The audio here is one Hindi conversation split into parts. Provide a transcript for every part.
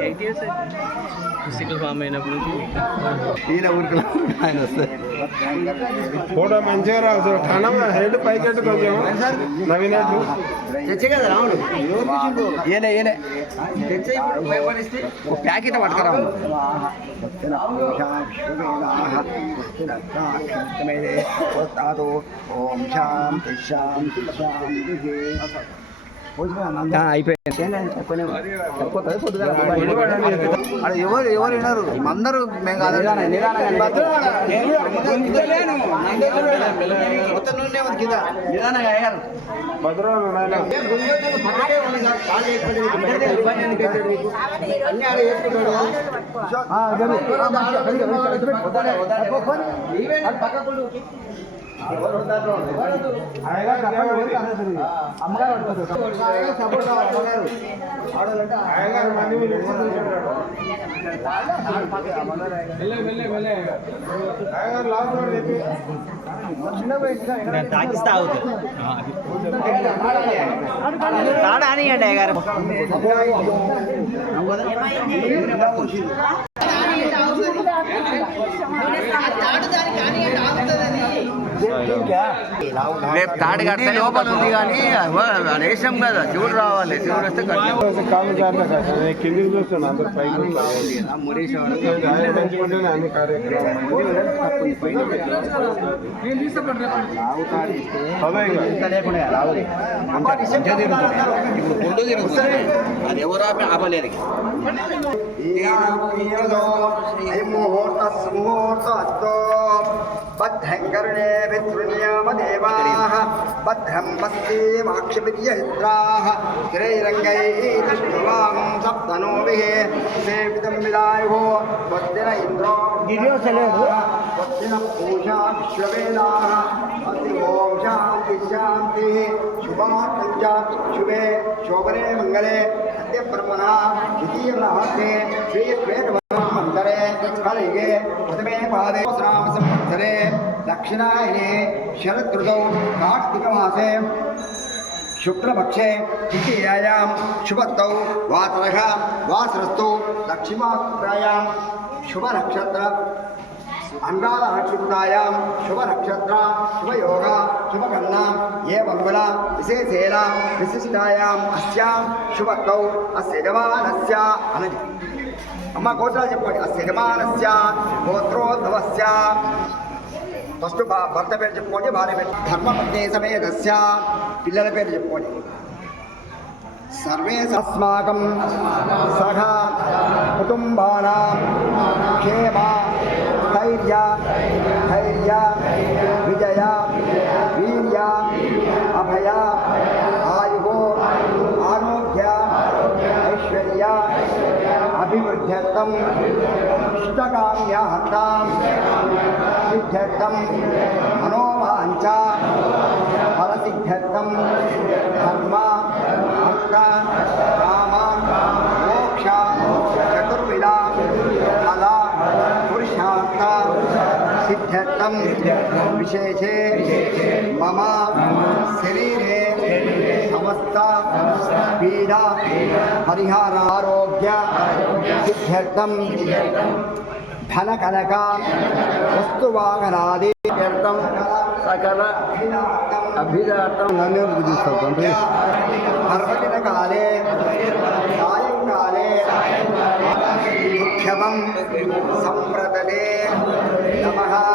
ఎయిట్ ఇయర్స్ పుస్తకం ఫామ్ అయినప్పుడు ఈయన ఊరికి ఆయన వస్తే ఫోటో మంచిగా రాదు ఠానం హెడ్ పైకెట్టు కొంచెం నవ్వినట్టు తెచ్చే కదా రావుడు ఈయన ఈయన తెచ్చే ఇప్పుడు పేపర్ ఇస్తే ఒక ప్యాకెట్ పట్టుకురా ఓం శాంతి శాంతి శాంతి అయిపోయింది ఎవరు ఎవరు వినరు అందరూ మేము కాదు మొత్తం నుండే సపోర్ట్ ఆడగారు ఆడాలంటే అండి అయ్యగారు రేపు తాడు కడితే లోపల ఉంది కానీ వేసాం కదా శివుడు రావాలి శివుడు వస్తే అది ఎవరు ఆపలేదు ముహూర్త సుముహూర్త భద్రంకరుణే వితృణి देवाः भद्रं पश्येमाक्षपिर्यहिद्राः गिरैरङ्गैतुष्टुवां सप्तनोभिः सेवितं विदायुः वस्तिन इन्द्रो वस्तिन पूषा विश्ववेदाः शान्तिः शुभात्मजा शुभे शोभने मङ्गले सत्यपर्मणा द्वितीयमहात्मे श्रीश्वेत कलिगे प्रथमे पादे राम संवत्सरे दक्षिणायने शरदृतौ कार्तिकमासे। शुक्लपक्षे द्वितीयायां शुभत्तौ वातरः वासरस्तौ दक्षिणायां शुभनक्षत्र। अङ्गालहक्षितायां शुभनक्षत्र, शुभयोग, शुभकन्ना, ये मङ्गला विशेषेण विशिष्टायाम् अस्यां शुभत्तौ अस्य यमानस्य अनति అమ్మ గోత్రాలు చెప్పుకోండి ఆ యజమానస్య గోత్రోద్భవస్య. ఫస్ట్ భర్త పేరు చెప్పుకోండి భార్య పేరు ధర్మపత్ని సమేతస్య పిల్లల పేరు చెప్పుకోండి. సర్వే అస్మాకం సహ కుటుంబానాం క్షేమ ధైర్య ధైర్య. అభివృద్ధ్యర్థం ఇష్టకామ్యార్థం సిద్ధ్యర్థం మనోవాంఛ ఫలసిద్ధ్యర్థం ధర్మ అర్థ కామ మోక్ష చతుర్విధ కళ పురుషార్థ సిద్ధ్యర్థం విశేషే మమ శరీరే समस्त पीड़ा परिहार आरोग्य सिद्ध्यर्थम धन कनक वस्तुवाहनादि सकल पर्वदिन काले संप्रतले नमः।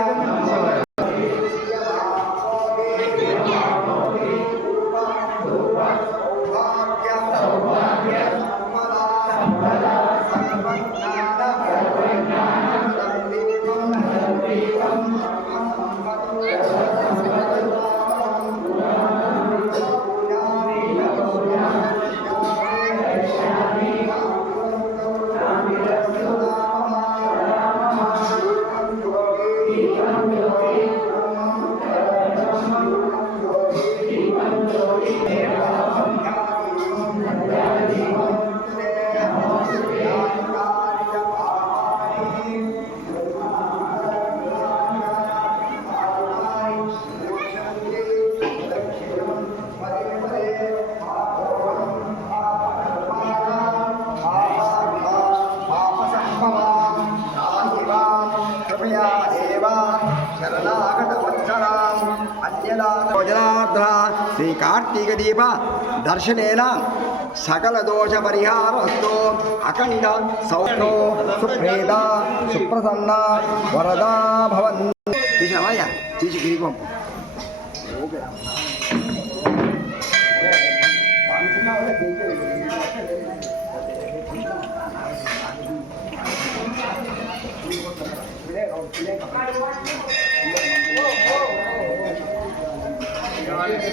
Amen. त्वया देव शरणागतवत्सराम् अन्यदाध्रा श्रीकार्तिकदीप दर्शनेन सौनो सुप्रेद सुप्रसन्ना वरदा